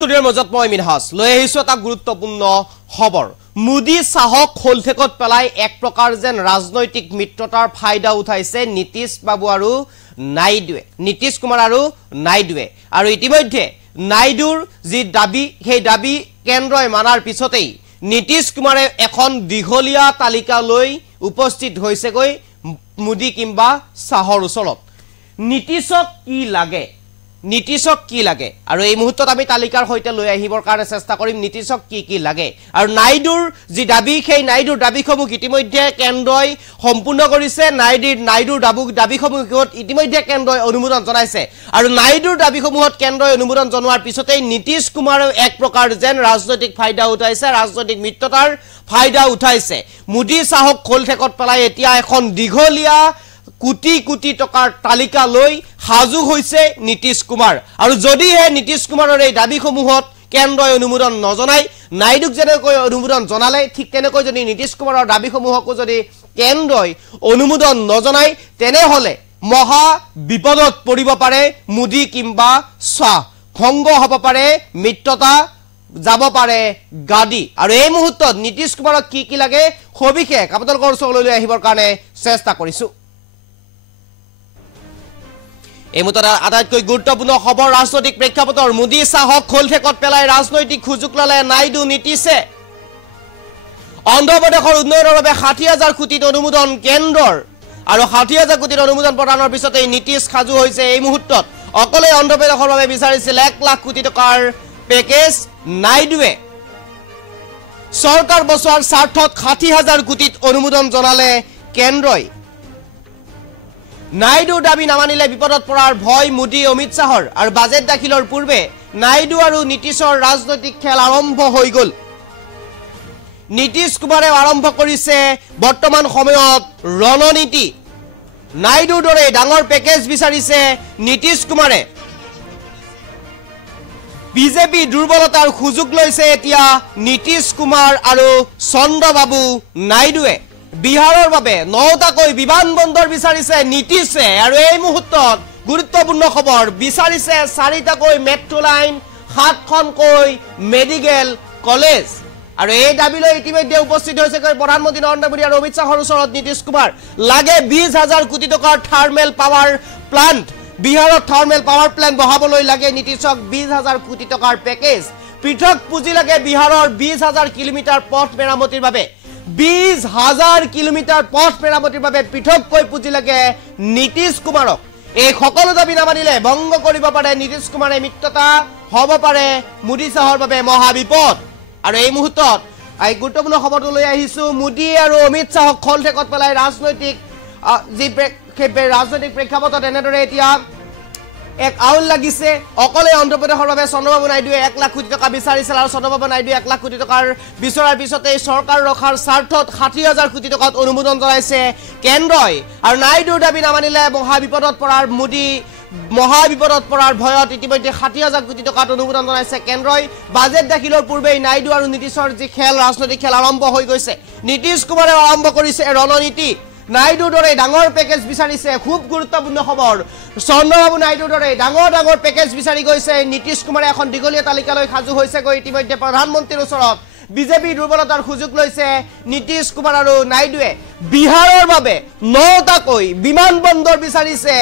স্টুডিওৰ মাজত মই মিনহাস লৈ আহিছো এটা গুৰুত্বপূৰ্ণ খবৰ মোদী সাহক খোলঠেকত পেলাই এক প্ৰকাৰ যেন ৰাজনৈতিক মিত্ৰতাৰ ফায়দা উঠাইছে নীতিশ বাবু আৰু নাইডুৱে নীতিশ কুমাৰ আৰু নাইডুৱে আৰু ইতিমধ্যে নাইডুৰ যি দাবী সেই দাবী কেন্দ্ৰই মানাৰ পিছতেই নীতিশ কুমাৰে এখন দীঘলীয়া তালিকা লৈ উপস্থিত হৈছে গৈ মোদী কিংবা সাহৰ ওচৰত নীতিশক কি লাগে আৰু এই মুহূৰ্তত আমি তালিকাৰ হৈতে লৈ আহিবৰ কাৰণে চেষ্টা কৰিম নীতিশক কি লাগে আৰু নাইডুৰ যি দাবী সেই নাইডুৰ দাবীসমূহ ইতিমধ্যে কেন্দ্ৰই সম্পূৰ্ণ কৰিছে নাইডুৰ দাবীসমূহত ইতিমধ্যে কেন্দ্ৰই অনুমোদন জনাইছে আৰু নাইডুৰ দাবীসমূহত কেন্দ্ৰই অনুমোদন জনোৱাৰ পিছতেই নীতিশ কুমাৰেও এক প্ৰকাৰ যেন ৰাজনৈতিক ফায়দা উঠাইছে ৰাজনৈতিক মিত্ৰতাৰ ফায়দা উঠাইছে মোদী সাহক খোলঠেকত পেলাই এতিয়া এখন দীঘলীয়া কোটি কোটি টকাৰ তালিকা লৈ হাজু হৈছে নীতিশ কুমাৰ আৰু যদিহে নীতিশ কুমাৰৰ এই দাবীসমূহত কেন্দ্ৰই অনুমোদন নজনাই নাইডুক যেনেকৈ অনুমোদন জনালে ঠিক তেনেকৈ যদি নীতিশ কুমাৰৰ দাবীসমূহকো যদি কেন্দ্ৰই অনুমোদন নজনাই তেনেহলে মহা বিপদত পৰিব পাৰে মোদী কিংবা শাহ ভংগ হ'ব পাৰে মিত্ৰতা যাব পাৰে গাদী আৰু এই মুহূৰ্তত নীতিশ কুমাৰক কি লাগে সবিশেষ আপোনালোকৰ ওচৰলৈ লৈ আহিবৰ কাৰণে চেষ্টা কৰিছো এই মুহূৰ্তত আটাইতকৈ গুৰুত্বপূৰ্ণ খবৰ ৰাজনৈতিক প্ৰেক্ষাপটৰ মোদী সাহক খোলঠেকত পেলাই ৰাজনৈতিক সুযোগ ললে নাইডু নীতিশে অন্ধ্ৰপ্ৰদেশৰ উন্নয়নৰ বাবে ৬০,০০০ কোটিত অনুমোদন কেন্দ্ৰৰ আৰু ৬০,০০০ কোটিত অনুমোদন প্ৰদানৰ পিছতে নীতিশ সাজু হৈছে এই মুহূৰ্তত অকলে অন্ধ্ৰপ্ৰদেশৰ বাবে বিচাৰিছিল ১,০০,০০০ কোটি টকাৰ পেকেজ নাইডুৱে চৰকাৰ বছোৱাৰ স্বাৰ্থত ৬০,০০০ কোটিত অনুমোদন জনালে কেন্দ্ৰই নাইডুৰ দাবী নামানিলে বিপদত পৰাৰ ভয় মোদী অমিত শাহৰ আৰু বাজেট দাখিলৰ পূৰ্বে নাইডু আৰু নীতিশৰ ৰাজনৈতিক খেল আৰম্ভ হৈ গল নীতিশ কুমাৰে আৰম্ভ কৰিছে বৰ্তমান সময়ত ৰণনীতি নাইডুৰ দৰে ডাঙৰ পেকেজ বিচাৰিছে নীতিশ কুমাৰে বিজেপি দুৰ্বলতাৰ সুযোগ লৈছে এতিয়া নীতিশ কুমাৰ আৰু চন্দ্ৰবাবু নাইডুৱে বিহাৰৰ বাবে ৯টাকৈ বিমান বন্দৰ বিচাৰিছে নীতিশে আৰু এই মুহূৰ্তত গুৰুত্বপূৰ্ণ খবৰ বিচাৰিছে ৪টাকৈ মেট্ৰো লাইন ৭খনকৈ মেডিকেল কলেজ আৰু এই দাবীলৈ ইতিমধ্যে উপস্থিত হৈছে প্ৰধানমন্ত্ৰী নৰেন্দ্ৰ মোদী আৰু অমিত শাহৰ ওচৰত নীতিশ কুমাৰ লাগে ২০,০০০ কোটি টকাৰ থাৰ্মেল পাৱাৰ প্লান্ট বিহাৰত থাৰ্মেল পাৱাৰ প্লান্ট বহাবলৈ লাগে নীতিশক ২০,০০০ কোটি টকাৰ পেকেজ পৃথক পুঁজি লাগে বিহাৰৰ ২০,০০০ কিলোমিটাৰ পথ মেৰামতিৰ বাবে ২০,০০০ কিলোমিটাৰ পথ মেৰামতিৰ বাবে পৃথককৈ পুঁজি লাগে নীতিশ কুমাৰক এই সকলো দাবী নামানিলে ভংগ কৰিব পাৰে নীতিশ কুমাৰে মিত্ৰতা হ'ব পাৰে মোদী শাহৰ বাবে মহা বিপদ আৰু এই মুহূৰ্তত এই গুৰুত্বপূৰ্ণ খবৰটো লৈ আহিছো মোদী আৰু অমিত শাহক খোলঠেকত পেলাই ৰাজনৈতিক প্ৰেক্ষাপটত এনেদৰে এতিয়া এক আউল লাগিছে অকলে অন্ধ্ৰপ্ৰদেশৰ বাবে চন্দ্ৰবাবু নাইডুৱে ১,০০,০০০ কোটি টকা বিচাৰিছিল আৰু চন্দ্ৰবাবু নাইডুৱে ১,০০,০০০ কোটি টকাৰ বিচৰাৰ পিছতে চৰকাৰ ৰখাৰ স্বাৰ্থত ৬০,০০০ কোটি টকাত অনুমোদন জনাইছে কেন্দ্ৰই আৰু নাইডুৰ দাবী নামানিলে মহা বিপদত পৰাৰ ভয়ত ইতিমধ্যে ৬০,০০০ কোটি টকাত অনুমোদন জনাইছে কেন্দ্ৰই বাজেট দাখিলৰ পূৰ্বেই নাইডু আৰু নীতিশৰ যি খেল ৰাজনৈতিক খেল আৰম্ভ হৈ গৈছে নীতিশ কুমাৰে আৰম্ভ কৰিছে ৰণনীতি নাইডুৰ দৰে ডাঙৰ পেকেজ বিচাৰিছে খুব গুৰুত্বপূৰ্ণ খবৰ চন্দ্ৰবাবু নাইডুৰ দৰে ডাঙৰ পেকেজ বিচাৰি গৈছে নীতিশ কুমাৰে এখন দীঘলীয়া তালিকালৈ সাজু হৈছে গৈ ইতিমধ্যে প্ৰধানমন্ত্ৰীৰ ওচৰত বিজেপি দুৰ্বলতাৰ সুযোগ লৈছে নীতিশ কুমাৰ আৰু নাইডুৱে বিহাৰৰ বাবে ৯টাকৈ বিমান বন্দৰ বিচাৰিছে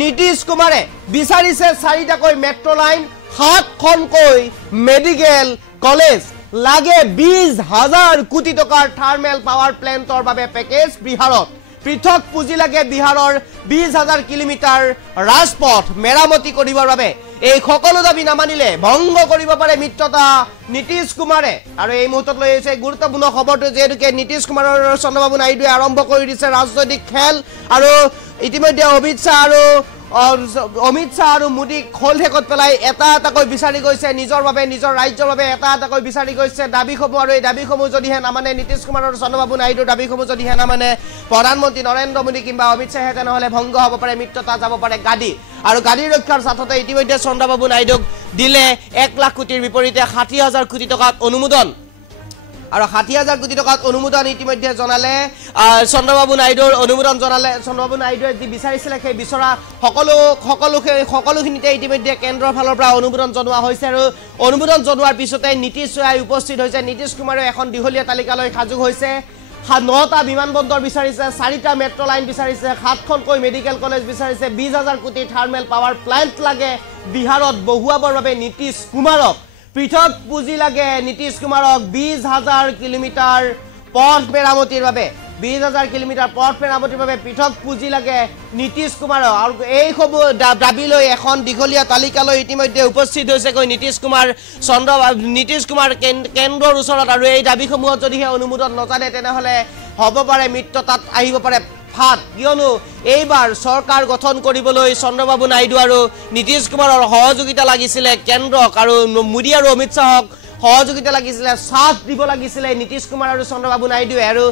নীতিশ কুমাৰে বিচাৰিছে ৪টাকৈ মেট্ৰো লাইন ৭খনকৈ মেডিকেল কলেজ লাগে ২০,০০০ কোটি টকাৰ থাৰ্মেল পাৱাৰ প্লেণ্টৰ বাবে পেকেজ বিহাৰত পৃথক পুঁজি লাগে বিহাৰৰ ২০,০০০ কিলোমিটাৰ ৰাজপথ মেৰামতি কৰিবৰ বাবে এই সকলো দাবী নামানিলে ভংগ কৰিব পাৰে মিত্ৰতা নীতিশ কুমাৰে আৰু এই মুহূৰ্তত লৈ আহিছে গুৰুত্বপূৰ্ণ খবৰটো যিহেতুকে নীতিশ কুমাৰ আৰু চন্দ্ৰবাবু নাইডুৱে আৰম্ভ কৰি দিছে ৰাজনৈতিক খেল আৰু ইতিমধ্যে অমিত শাহ আৰু মোদীক খোলঠেকত পেলাই এটাকৈ বিচাৰি গৈছে নিজৰ বাবে নিজৰ ৰাজ্যৰ বাবে এটাকৈ বিচাৰি গৈছে দাবীসমূহ আৰু এই দাবীসমূহ যদিহে নামানে নীতিশ কুমাৰ আৰু চন্দ্ৰবাবু নাইডুৰ দাবীসমূহ যদিহে নামানে প্ৰধানমন্ত্ৰী নৰেন্দ্ৰ মোদী কিংবা অমিত শাহে তেনেহ'লে ভংগ হ'ব পাৰে মিত্ৰতা যাব পাৰে গাদী আৰু গাদী ৰক্ষাৰ স্বাৰ্থতে ইতিমধ্যে চন্দ্ৰবাবু নাইডুক দিলে ১,০০,০০০ কোটিৰ বিপৰীতে ৬০,০০০ কোটি টকাত অনুমোদন আৰু 60,000 কোটি টকাত অনুমোদন ইতিমধ্যে জনালে চন্দ্ৰবাবু নাইডুৰ অনুমোদন জনালে চন্দ্ৰবাবু নাইডুৱে যি বিচাৰিছিলে সেই বিচৰা সকলোখিনিতে ইতিমধ্যে কেন্দ্ৰৰ ফালৰ পৰা অনুমোদন জনোৱা হৈছে আৰু অনুমোদন জনোৱাৰ পিছতে নীতিশ উপস্থিত হৈছে নীতিশ কুমাৰে এখন দীঘলীয়া তালিকালৈ সাজু হৈছে 9টা বিমানবন্দৰ বিচাৰিছে 4টা মেট্ৰ' লাইন বিচাৰিছে 7খনকৈ মেডিকেল কলেজ বিচাৰিছে 20,000 কোটি থাৰ্মেল পাৱাৰ প্লান্ট লাগে বিহাৰত বহুৱাবৰ বাবে নীতিশ কুমাৰক পৃথক পুঁজি লাগে নীতিশ কুমাৰক 20,000 কিলোমিটাৰ পথ মেৰামতিৰ বাবে 20,000 কিলোমিটাৰ পথ মেৰামতিৰ বাবে পৃথক পুঁজি লাগে নীতিশ কুমাৰক আৰু এই খবৰ দাবী লৈ এখন দীঘলীয়া তালিকালৈ ইতিমধ্যে উপস্থিত হৈছেগৈ নীতিশ কুমাৰ কেন্দ্ৰৰ ওচৰত আৰু এই দাবীসমূহত যদিহে অনুমোদন নজানে তেনেহ'লে হ'ব পাৰে মিত্ৰতাত আহিব পাৰে ফাট কিয়নো এইবাৰ চৰকাৰ গঠন কৰিবলৈ চন্দ্ৰবাবু নাইডু আৰু নীতিশ কুমাৰৰ সহযোগিতা লাগিছিলে কেন্দ্ৰক আৰু মোদী আৰু অমিত শ্বাহক সহযোগিতা লাগিছিলে সাথ দিব লাগিছিলে নীতিশ কুমাৰ আৰু চন্দ্ৰবাবু নাইডুৱে আৰু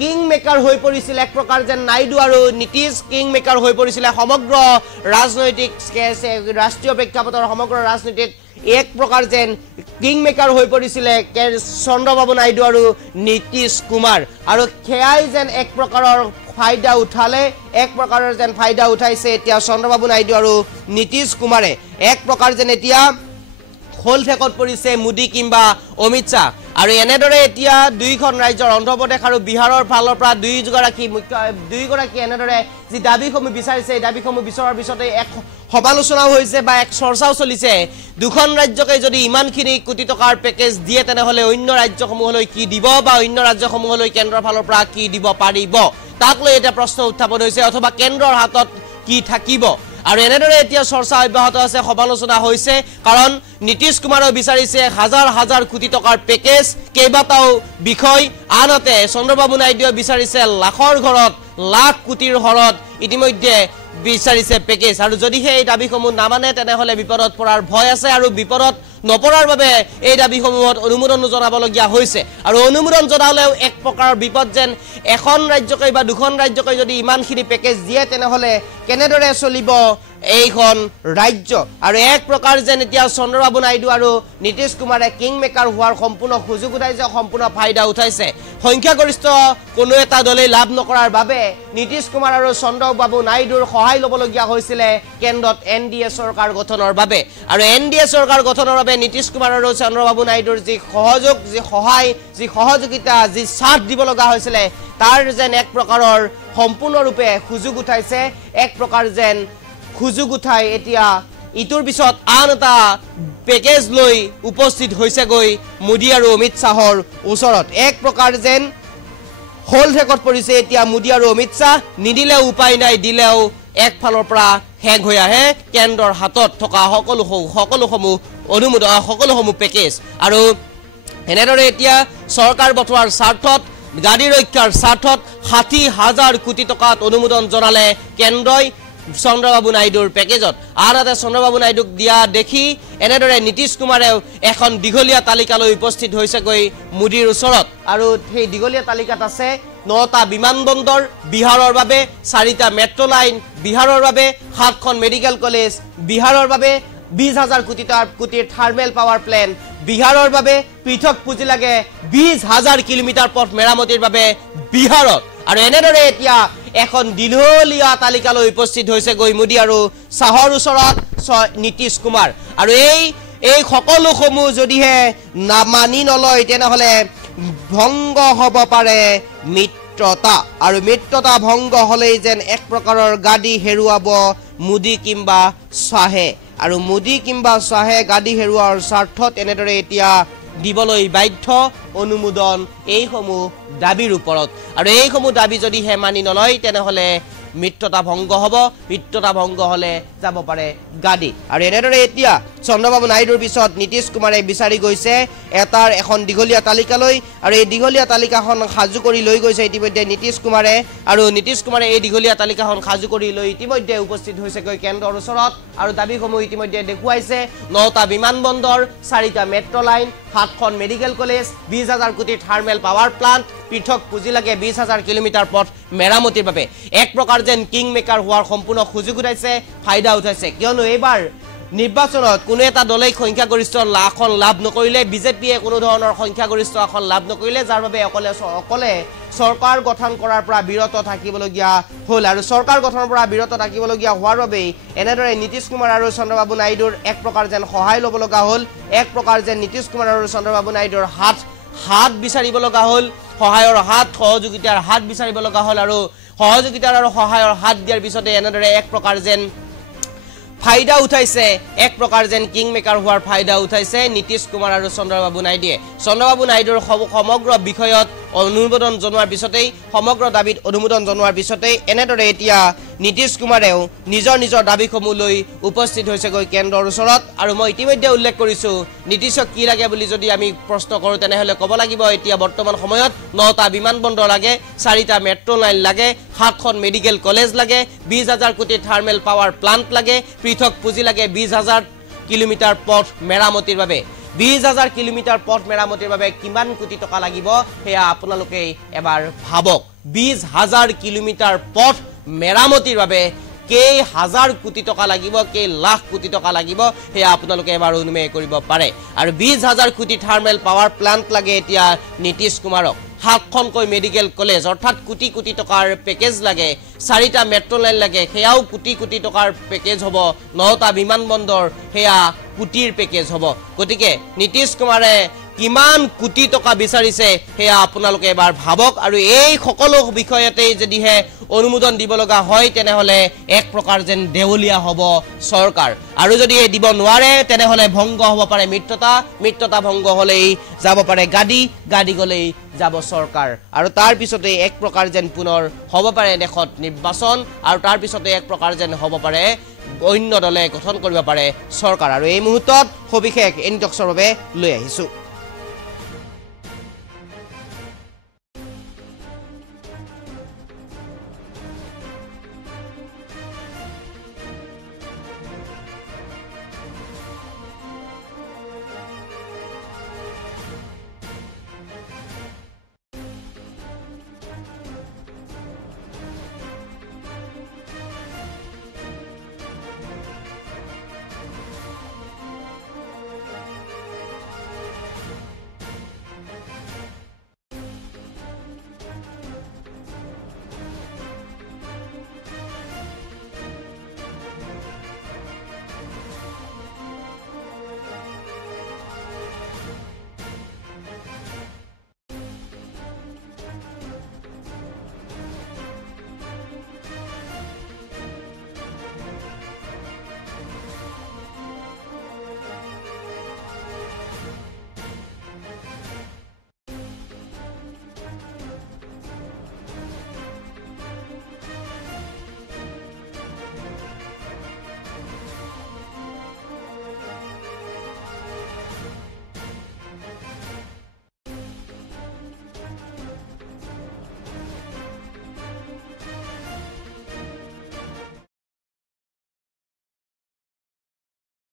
কিং মেকাৰ হৈ পৰিছিল এক প্ৰকাৰ যেন নাইডু আৰু নীতিশ কিং মেকাৰ হৈ পৰিছিলে সমগ্ৰ ৰাজনৈতিক ৰাষ্ট্ৰীয় প্ৰেক্ষাপটৰ সমগ্ৰ ৰাজনীতিত এক প্ৰকাৰ যেন কিং মেকাৰ হৈ পৰিছিলে চন্দ্ৰবাবু নাইডু আৰু নীতিশ কুমাৰ আৰু খেয়াই যেন এক প্ৰকাৰৰ ফাইদা উঠালে এক প্ৰকাৰৰ যেন ফাইদা উঠাইছে এতিয়া চন্দ্ৰবাবু নাইডু আৰু নীতিশ কুমাৰে এক প্ৰকাৰ যেন এতিয়া খোল ঠেকত পৰিছে মোদী কিংবা অমিত শ্বাহ আৰু এনেদৰে এতিয়া দুইখন ৰাজ্যৰ অন্ধ্ৰপ্ৰদেশ আৰু বিহাৰৰ ফালৰ পৰা দুইগৰাকী এনেদৰে যি দাবীসমূহ বিচাৰিছে এই দাবীসমূহ বিচৰাৰ পিছতে এক সমালোচনাও হৈছে বা এক চৰ্চাও চলিছে দুখন ৰাজ্যকে যদি ইমানখিনি কোটি টকাৰ পেকেজ দিয়ে তেনেহ'লে অন্য ৰাজ্যসমূহলৈ কি দিব বা অন্য ৰাজ্যসমূহলৈ কেন্দ্ৰৰ ফালৰ পৰা কি দিব পাৰিব তাক লৈ এটা প্ৰশ্ন উত্থাপন হৈছে অথবা কেন্দ্ৰৰ হাতত কি থাকিব আৰু এনেদৰে এতিয়া চৰ্চা অব্যাহত আছে সমালোচনা হৈছে কাৰণ নীতিশ কুমাৰে বিচাৰিছে হাজাৰ কোটি টকাৰ পেকেজ কেইবাটাও বিষয় আনহাতে চন্দ্ৰবাবু নাইডুৱে বিচাৰিছে লাখৰ ঘৰত লাখ কোটিৰ হৰত ইতিমধ্যে বিচাৰিছে পেকেজ আৰু যদিহে এই দাবীসমূহ নামানে তেনেহ'লে বিপদত পৰাৰ ভয় আছে আৰু বিপদত নপৰাৰ বাবে এই দাবীসমূহত অনুমোদন জনাবলগীয়া হৈছে আৰু অনুমোদন জনালেও এক প্ৰকাৰৰ বিপদ যেন এখন ৰাজ্যকৈ বা দুখন ৰাজ্যকৈ যদি ইমানখিনি পেকেজ দিয়ে তেনেহ'লে কেনেদৰে চলিব এইখন ৰাজ্য আৰু এক প্ৰকাৰ যেন এতিয়া চন্দ্ৰবাবু নাইডু আৰু নীতিশ কুমাৰে কিং মেকাৰ হোৱাৰ সম্পূৰ্ণ সুযোগ উঠাইছে সম্পূৰ্ণ ফাইদা উঠাইছে সংখ্যাগৰিষ্ঠ কোনো এটা দলে লাভ নকৰাৰ বাবে নীতিশ কুমাৰ আৰু চন্দ্ৰবাবু নাইডুৰ সহায় ল'বলগীয়া হৈছিলে কেন্দ্ৰত NDA চৰকাৰ গঠনৰ বাবে আৰু NDA চৰকাৰ গঠনৰ বাবে নীতিশ কুমাৰ আৰু চন্দ্ৰবাবু নাইডুৰ যি সহযোগ যি সহায় যি সহযোগিতা যি সাথ দিব লগা হৈছিলে তাৰ যেন এক প্ৰকাৰৰ সম্পূৰ্ণৰূপে সুযোগ উঠাইছে এক প্ৰকাৰ যেন সুযোগ উঠাই এতিয়া ইটোৰ পিছত আন এটা পেকেজ লৈ উপস্থিত হৈছেগৈ মোদী আৰু অমিত শ্বাহৰ ওচৰত এক প্ৰকাৰ যেন হোল ঠেকত পৰিছে এতিয়া মোদী আৰু অমিত শ্বাহ নিদিলেও উপায় নাই দিলেও একফালৰ পৰা হেং হৈ আহে কেন্দ্ৰৰ হাতত থকা সকলোসমূহ অনুমোদন সকলোসমূহ পেকেজ আৰু এনেদৰে এতিয়া চৰকাৰ বঠোৱাৰ স্বাৰ্থত গাড়ী ৰক্ষাৰ স্বাৰ্থত 60,000 কোটি টকাত অনুমোদন জনালে কেন্দ্ৰই চন্দ্ৰবাবু নাইডুৰ পেকেজত আনহাতে চন্দ্ৰবাবু নাইডুক দিয়া দেখি এনেদৰে নীতিশ কুমাৰেও এখন দীঘলীয়া তালিকালৈ উপস্থিত হৈছেগৈ মোদীৰ ওচৰত আৰু সেই দীঘলীয়া তালিকাত আছে 9টা বিমানবন্দৰ বিহাৰৰ বাবে 4টা মেট্ৰ' লাইন বিহাৰৰ বাবে 7খন মেডিকেল কলেজ বিহাৰৰ বাবে 20,000 কোটিৰ থাৰ্মেল পাৱাৰ প্লেণ্ট বিহাৰৰ বাবে পৃথক পুঁজি লাগে 20,000 কিলোমিটাৰ পথ মেৰামতিৰ বাবে বিহাৰত আৰু এনেদৰে এতিয়া এখন দীঘলীয়া তালিকালৈ উপস্থিত হৈছেগৈ মোদী আৰু শ্বাহৰ ওচৰত নীতিশ কুমাৰ আৰু এই সকলোসমূহ যদিহে মানি নলয় তেনেহ'লে ভংগ হ'ব পাৰে মিত্ৰতা আৰু মিত্ৰতা ভংগ হ'লেই যেন এক প্ৰকাৰৰ গাদী হেৰুৱাব মোদী কিংবা শ্বাহে আৰু মোদী কিংবা শ্বাহে গাদী হেৰুৱাৰ স্বাৰ্থত এনেদৰে এতিয়া দিবলৈ বাধ্য অনুমোদন এইসমূহ দাবীৰ ওপৰত আৰু এইসমূহ দাবী যদিহে মানি নলয় তেনেহ'লে মিত্ৰতা ভংগ হ'ব মিত্ৰতা ভংগ হ'লে যাব পাৰে গাদী আৰু এনেদৰে এতিয়া চন্দ্ৰবাবু নাইডুৰ পিছত নীতিশ কুমাৰে বিচাৰি গৈছে এখন দীঘলীয়া তালিকালৈ আৰু এই দীঘলীয়া তালিকাখন সাজু কৰি লৈ গৈছে ইতিমধ্যে নীতিশ কুমাৰে আৰু নীতিশ কুমাৰে এই দীঘলীয়া তালিকাখন সাজু কৰি লৈ ইতিমধ্যে উপস্থিত হৈছেগৈ কেন্দ্ৰৰ ওচৰত আৰু দাবীসমূহ ইতিমধ্যে দেখুৱাইছে 9টা বিমানবন্দৰ 4টা মেট্ৰ' লাইন 7খন মেডিকেল কলেজ 20,000 কোটিৰ থাৰ্মেল পাৱাৰ প্লান্ট পৃথক পুঁজি লাগে 20,000 কিলোমিটাৰ পথ মেৰামতিৰ বাবে এক প্ৰকাৰ যেন কিং মেকাৰ হোৱাৰ সম্পূৰ্ণ সুযোগ উঠাইছে ফাইদা উঠাইছে কিয়নো এইবাৰ নিৰ্বাচনত কোনো এটা দলেই সংখ্যাগৰিষ্ঠ আসন লাভ নকৰিলে বিজেপিয়ে কোনো ধৰণৰ সংখ্যাগৰিষ্ঠ আসন লাভ নকৰিলে যাৰ বাবে অকলে চৰকাৰ গঠন কৰাৰ পৰা বিৰত থাকিবলগীয়া হ'ল আৰু চৰকাৰ গঠনৰ পৰা বিৰত থাকিবলগীয়া হোৱাৰ বাবে এনেদৰে নীতিশ কুমাৰ আৰু চন্দ্ৰবাবু নাইডুৰ এক প্ৰকাৰ যেন সহায় ল'ব লগা হ'ল এক প্ৰকাৰ যেন নীতিশ কুমাৰ আৰু চন্দ্ৰবাবু নাইডুৰ হাত বিচাৰিব লগা হ'ল সহায়ৰ হাত সহযোগিতাৰ হাত বিচাৰিব লগা হ'ল আৰু সহযোগিতাৰ আৰু সহায়ৰ হাত দিয়াৰ পিছতে এনেদৰে এক প্ৰকাৰ যেন ফাইদা উঠাইছে এক প্ৰকাৰ যেন কিং মেকাৰ হোৱাৰ ফাইদা উঠাইছে নীতিশ কুমাৰ আৰু চন্দ্ৰবাবু নাইডুৱে চন্দ্ৰবাবু নাইডুৰ সমগ্ৰ বিষয়ত অনুমোদন জনোৱাৰ পিছতেই সমগ্ৰ দাবীত অনুমোদন জনোৱাৰ পিছতেই এনেদৰে এতিয়া নীতিশ কুমাৰেও নিজৰ দাবীসমূহ লৈ উপস্থিত হৈছেগৈ কেন্দ্ৰৰ ওচৰত আৰু মই ইতিমধ্যে উল্লেখ কৰিছোঁ নীতিশক কি লাগে বুলি যদি আমি প্ৰশ্ন কৰোঁ তেনেহ'লে ক'ব লাগিব এতিয়া বৰ্তমান সময়ত 9টা বিমানবন্দৰ লাগে 4টা মেট্ৰ' লাইন লাগে 7খন মেডিকেল কলেজ লাগে 20,000 কোটি থাৰ্মেল পাৱাৰ প্লাণ্ট লাগে পৃথক পুঁজি লাগে 20,000 কিলোমিটাৰ পথ মেৰামতিৰ বাবে 20,000 কিলোমিটাৰ পথ মেৰামতিৰ বাবে কিমান কোটি টকা লাগিব সেয়া আপোনালোকে এবাৰ ভাবক 20,000 কিলোমিটাৰ পথ মেৰামতিৰ বাবে কেই হাজাৰ কোটি টকা লাগিব কেই লাখ কোটি টকা লাগিব সেয়া আপোনালোকে এবাৰ অনুমান কৰিব পাৰে আৰু 20,000 কোটি থাৰ্মেল পাৱাৰ প্লাণ্ট লাগে এতিয়া নীতিশ কুমাৰক 7খনকৈ মেডিকেল কলেজ অৰ্থাৎ কোটি কোটি টকাৰ পেকেজ লাগে 4টা মেট্ৰ' লাইন লাগে সেয়াও কোটি কোটি টকাৰ পেকেজ হ'ব 9টা বিমানবন্দৰ সেয়া কোটিৰ পেকেজ হ'ব গতিকে নীতিশ কুমাৰে কিমান কোটি টকা বিচাৰিছে সেয়া আপোনালোকে এবাৰ ভাবক আৰু এই সকলো বিষয়তেই যদিহে অনুমোদন দিব লগা হয় তেনেহ'লে এক প্ৰকাৰ যেন দেউলীয়া হ'ব চৰকাৰ আৰু যদি দিব নোৱাৰে তেনেহ'লে ভংগ হ'ব পাৰে মিত্ৰতা ভংগ হ'লেই যাব পাৰে গাদী গ'লেই যাব চৰকাৰ আৰু তাৰ পিছতে এক প্ৰকাৰ যেন পুনৰ হ'ব পাৰে দেশত নিৰ্বাচন আৰু তাৰ পিছতে এক প্ৰকাৰ যেন হ'ব পাৰে অন্য দলে গঠন কৰিব পাৰে চৰকাৰ আৰু এই মুহূৰ্তত সবিশেষ এনিটক্সৰ বাবে লৈ আহিছোঁ